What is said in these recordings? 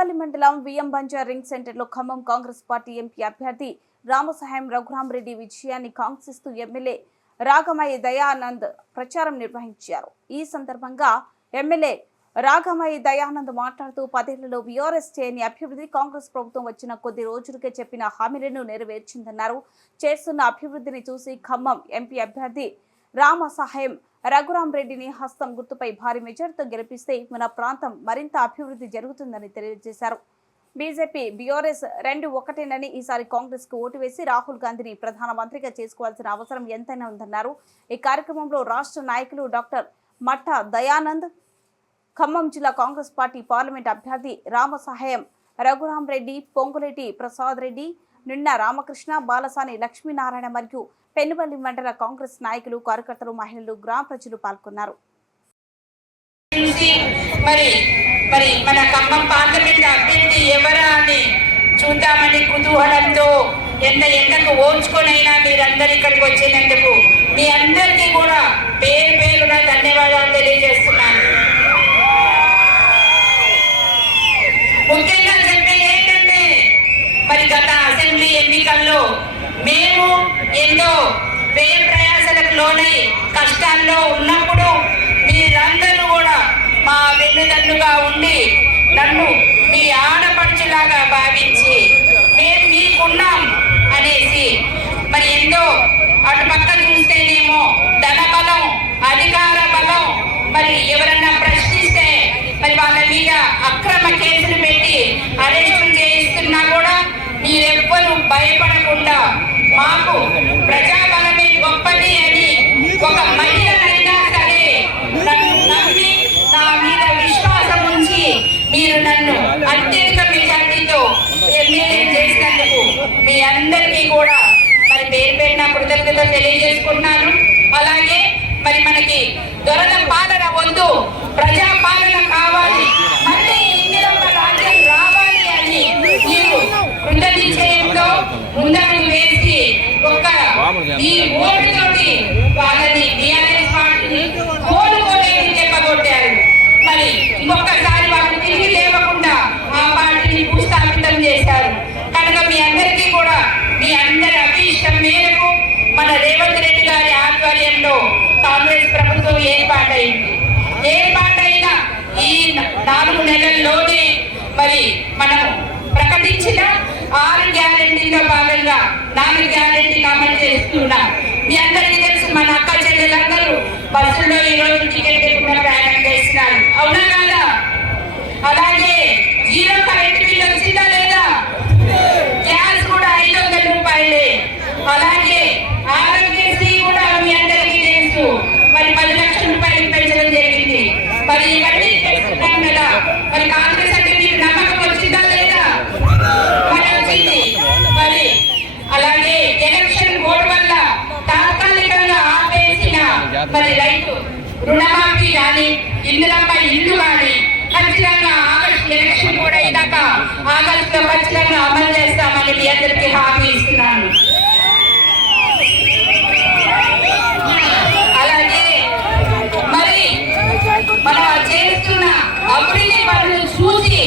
పెనుబల్లి మండలం VM బంజార్ ring సెంటర్లో Khammam Congress party MP అభ్యర్థి రామసహాయం రఘురామరెడ్డి విజయాన్ని కాంక్షిస్తూ ఎమ్మెల్యే రాగమయ్య దయానంద్ ప్రచారం నిర్వహించారు. ఈ సందర్భంగా ఎమ్మెల్యే రాగమయ్య దయానంద్ మాట్లాడుతూ పదేళ్ళలో బీఆర్ఎస్ చేయని అభివృద్ధి కాంగ్రెస్ ప్రభుత్వం వచ్చిన కొద్ది రోజులకే చెప్పిన హామీలను నెరవేర్చిందన్నారు. చేస్తున్న అభివృద్ధిని చూసి ఖమ్మం ఎంపీ అభ్యర్థి రామ సహాయం రఘురాం రెడ్డిని హస్తం గుర్తుపై భారీ మెజార్టీతో గెలిపిస్తే మన ప్రాంతం మరింత అభివృద్ధి జరుగుతుందని తెలియజేశారు. బీజేపీ బీఆర్ఎస్ రెండు ఒకటేనని ఈసారి కాంగ్రెస్కు ఓటు వేసి రాహుల్ గాంధీని ప్రధానమంత్రిగా చేసుకోవాల్సిన అవసరం ఎంతైనా ఉందన్నారు. ఈ కార్యక్రమంలో రాష్ట్ర నాయకులు డాక్టర్ మట్ట దయానంద్ ఖమ్మం జిల్లా కాంగ్రెస్ పార్టీ పార్లమెంట్ అభ్యర్థి రామ సహాయం రఘురాం రెడ్డి పొంగులేటి ప్రసాద్ రెడ్డి నిన్న రామకృష్ణ బాలసాని లక్ష్మీనారాయణ మరియు పెనుబల్లి మండల కాంగ్రెస్ నాయకులు కార్యకర్తలు మహిళలు గ్రామ ప్రజలు పాల్గొన్నారు. మరి మరి మన ఖమ్మం పార్లమెంట్ అభ్యర్థి ఎవరా అని చూద్దామని కుతూహలంతో ఎంత ఎండకు ఓర్చుకొనైనా మీరందరు ఇక్కడికి వచ్చినందుకు మీ అందరికీ కూడా పేరు పేరున ధన్యవాదాలు తెలియజేస్తున్నాను. అసెంబ్లీ ఎన్నికల్లో మేము ఎన్నో వ్యయ ప్రయాసలకు లోనై కష్టాల్లో ఉన్నప్పుడు మీరందరూ కూడా మా వెన్నుదన్నుగా ఉండి నన్ను మీ ఆడపడుచులాగా భావించి మేము మీకున్నాం అనేసి మరి ఎంతో అటుపక్క చూస్తేనేమో ధన బలం అధికార బలం మరి ఎవరన్నా ప్రశ్నిస్తే మరి వాళ్ళ మీద అక్రమ కేసులు పెట్టి అరెస్టులు చేయిస్తున్నా కూడా మీరెవ్వరూ భయపడకుండా మాకు ప్రజాబలమే గొప్పది అని ఒక మహిళనైనా సరే నన్ను నమ్మి నా మీద విశ్వాసం ఉంచి మీరు నన్ను అత్యధిక మెజార్టీతో ఎమ్మెల్యే చేసినందుకు మీ అందరికీ కూడా మరి పేరు పేరున కృతజ్ఞతలు తెలియజేసుకుంటున్నాను. అలాగే మరి మనకి దొరల పాలన వద్దు ప్రజా పాలన కావాలి మళ్ళీ ఇందిరమ్మ రాజ్యం రావాలి అని మీరు కృతజ్ఞతతో ముందడుగు వేసి ఒక ఈ ఓటుతోటి వాళ్ళని బీఆర్ఎస్ పార్టీని కోలుకోలేని దెబ్బకొట్టారు మరి ఇంకొకసారి వాళ్ళు తిరిగి లేవకుండా ఆ పార్టీని భూస్థాపితం చేశారు కనుక మీ అందరికీ కూడా మీ అందరి అభీష్టం మేరకు మన రేవంత్ రెడ్డి గారి ఆధ్వర్యంలో కాంగ్రెస్ ప్రభుత్వం ఏర్పాటైంది ఏర్పాటైన ఈ నాలుగు మరి మనం ప్రకటించిన ఆరు గ్యారెంటీలో భాగంగా నాలుగు గ్యారెంటీలు అమలు చేస్తున్నాం మీ అందరికీ తెలుసు మన అక్క చెల్లెలందరూ బస్సుల్లో ఈరోజు టికెట్ పెట్టుకున్న ప్రయాణం చేస్తున్నారు. అవునా కాదా అలాగే జీరో కరెంట్ బిల్ వచ్చిందా లేదా గ్యాస్ కూడా ఐదు వందల రూపాయలే అలాగే ఆరోగ్యశ్రీ కూడా మీ అందరికీ తెలుసు మరి పది లక్షల రూపాయలు పెంచడం జరిగింది మరి ఇవన్నీ తెలుసుకున్నాం కదా మరి కాంగ్రెస్ అంటే మీకు నమ్మకం వచ్చిందా లేదా మరి వచ్చింది మరి అలాగే ఎలక్షన్ కోడ్ వల్ల తాత్కాలికంగా ఆపేసిన మరి రైతు రుణమాఫీ కానీ ఇందిరమ్మ ఇల్లు కానీ ఖచ్చితంగా ఆగస్టు ఎలక్షన్ కూడా అయినాక ఆగస్టు లో ఖచ్చితంగా అమలు చేస్తామని మీ అందరికి హామీ ఇస్తున్నాను. అలాగే మరి మనం చేస్తున్న అభివృద్ధి పనులు చూసి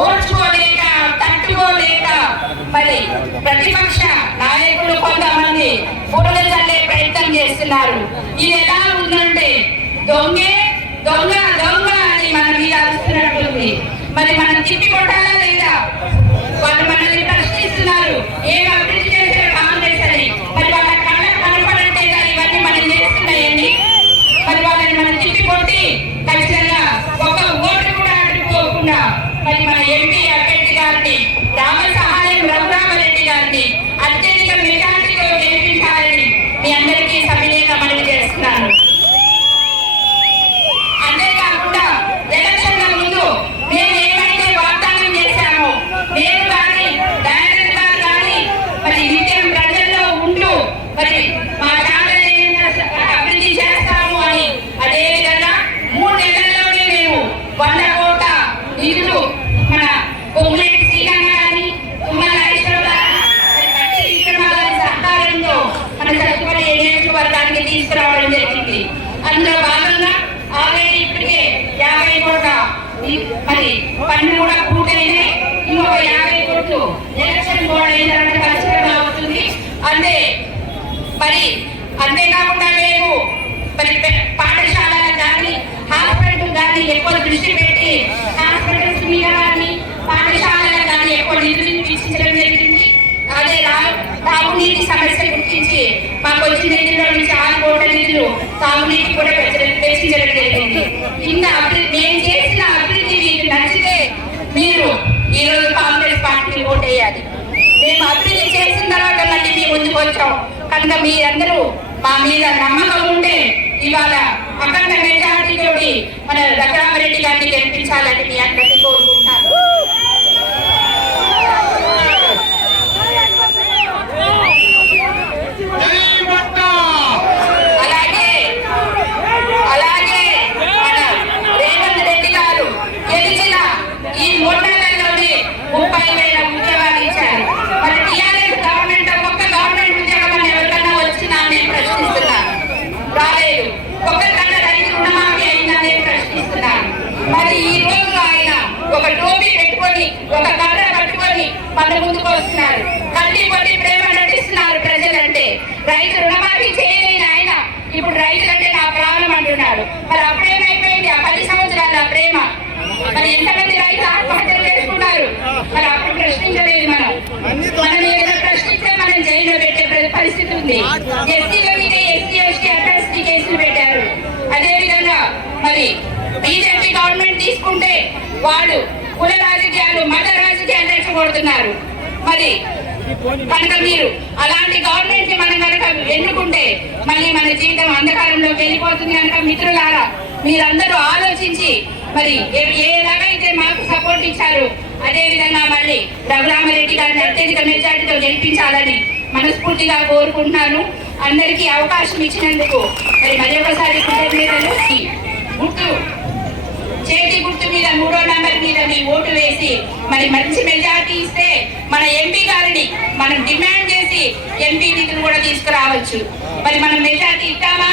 ఓర్చుకోలేక తట్టుకోలేక మరి ప్రతిపక్ష నాయకులు కొంతమంది బురద చల్లే ప్రయత్నం చేస్తున్నారు. ఇది ఎలా ఉందంటే దొంగే దొంగ దొంగ అని మన మీద అరుస్తున్నట్టుంది. మరి మనం తిప్పి కొట్టాలా లేదా వాళ్ళు మనల్ని ప్రశ్నిస్తున్నారు ఏం అభివృద్ధి చేశారు కాంగ్రెస్ అని మరి వాళ్ళ కళ్ళకు కనపడంటే కదా ఇవన్నీ మనం చేస్తున్నాయండి మరి వాళ్ళని మనం తిప్పి కొట్టి ఖచ్చితంగా ఒక ఓటు కూడా అడ్డుకోకుండా మరి మన ఎంపీ అభ్యర్థి గారిని రామ సహాయం రఘురామరెడ్డి గారిని అత్యధిక మెజార్టీతో గెలిపించాలని మీ అందరికీ సవినీయంగా మనవి చేస్తున్నాను అంతేకాకుండా ఎలక్షన్ల ముందు మేము ఏమైతే వాగ్దానం చేశామో నేను కానీ డైరెక్టర్ గారు కానీ మరి నిత్యం ప్రజల్లో ఉంటూ మరి మా ఛానల్ అభివృద్ధి చేస్తాము అని అదే విధంగా మూడు నెలల్లోనే మేము వంద కోట్ల నిధులు మన పొంగులేటి శ్రీకన్న గారి తుమ్మల నాగేశ్వరరావు గారి, మరి కట్టి విక్రమ గారి సహకారంతో మన సత్వర నియోజకవర్గానికి తీసుకురావడం జరిగింది అందులో భాగంగా మరి పని కూడా కోట్ల ఇంకొక యాభై కోట్లు ఎలక్షన్ కూడా అయిన తర్వాత అవుతుంది. అంతే మరి అంతేకాకుండా మేము మరి పె- పాఠశాలల కానీ హాస్పిటల్ కానీ ఎక్కువ దృష్టి పెట్టి హాస్పిటల్స్ మీద కానీ పాఠశాలల కానీ ఎక్కువ నిధులు ఇప్పించడం జరిగింది. అదే తాగునీటి సమస్య గుర్తించి మాకు వచ్చిన నిధుల నుంచి ఆరు కోట్ల నిధులు తాగునీటి కూడా పెంచడం వెచ్చించడం జరిగింది. ఇంకా అభివృద్ధి నేను చేసిన అభివృద్ధి మీకు నచ్చితే మీరు ఈ రోజు కాంగ్రెస్ పార్టీకి ఓటేయాలి మేము అభివృద్ధి చేసిన తర్వాత మళ్ళీ మీ ముందుకు కనుక మీరందరూ మా మీద నమ్మకం ఉంటే ఇవాళ అఖండ మెజార్టీ మన రఘురామరెడ్డి గారిని గెలిపించాలని మీ అందరినీ కోరుకుంటున్నాను జై భర్త అలాగే అలాగే మన రేవంత్ రెడ్డి గారు గెలిచిన ఈ మూడు నెలల్లోనే ముప్పై వేల ఉద్యోగాలు ఇచ్చారు మరి టీఆర్ఎస్ గవర్నమెంట్ ఒక్క గవర్నమెంట్ ఉద్యోగం అని ఎవరికన్నా వచ్చినా నేను ప్రశ్నిస్తున్నాను రాలేదు ఒక్కరికన్నా రైతు రుణమాఫీ అయిందా నేను ప్రశ్నిస్తున్నాను మరి ఈ రోజు ఆయన ఒక టోపీ పెట్టుకొని ఒక కర్ర పట్టుకొని మన ముందుకు వస్తున్నారు. కల్లి కొట్టి ప్రేమ నటిస్తున్నారు ప్రజలంటే. రైతు రుణమాఫీ చేయలేని ఆయన ఇప్పుడు రైతులంటే నా ప్రాణం అంటున్నాడు. మరి అప్పుడేమైపోయింది? ఆ పది సంవత్సరాల ప్రేమ. మరి ఎంతమంది రైతులు ఆత్మహత్యలు చేసుకున్నారు? మరి అప్పుడు ప్రశ్నించలేదు మనం. మనం ఏదైనా ప్రశ్నిస్తే మనం జైల్లో పెట్టే పరిస్థితి ఉంది. ఎస్సీల మీద ఎస్సీ ఎస్టీ అట్రాసిటీ కేసులు పెట్టారు. అదే విధంగా మరి బీజేపీ గవర్నమెంట్ తీసుకుంటే వాళ్ళు కుల రాజకీయాలు మత రాజకీయాలు రెచ్చగొడుతున్నారు మరి కనుక మీరు అలాంటి గవర్నమెంట్ని మనం కనుక ఎన్నుకుంటే మళ్ళీ మన జీవితం అంధకారంలోకి వెళ్ళిపోతుంది కనుక మిత్రులారా మీరందరూ ఆలోచించి మరి ఏ- ఏ ఎలాగైతే మాకు సపోర్ట్ ఇచ్చారు అదే విధంగా మళ్ళీ రఘురామరెడ్డి గారిని అత్యధిక మెజార్టీతో గెలిపించాలని మనస్ఫూర్తిగా కోరుకుంటున్నాను. అందరికీ అవకాశం ఇచ్చినందుకు మరి మరొకసారి కృతజ్ఞతలు ఈ గుర్తు చేతి గుర్తు మీద మూడో నంబర్ మీద మీ ఓటు వేసి మరి మంచి మెజారిటీ ఇస్తే మన ఎంపీ గారిని మనం డిమాండ్ చేసి ఎంపీ నిధులు కూడా తీసుకురావచ్చు. మరి మనం మెజారిటీ ఇస్తామా?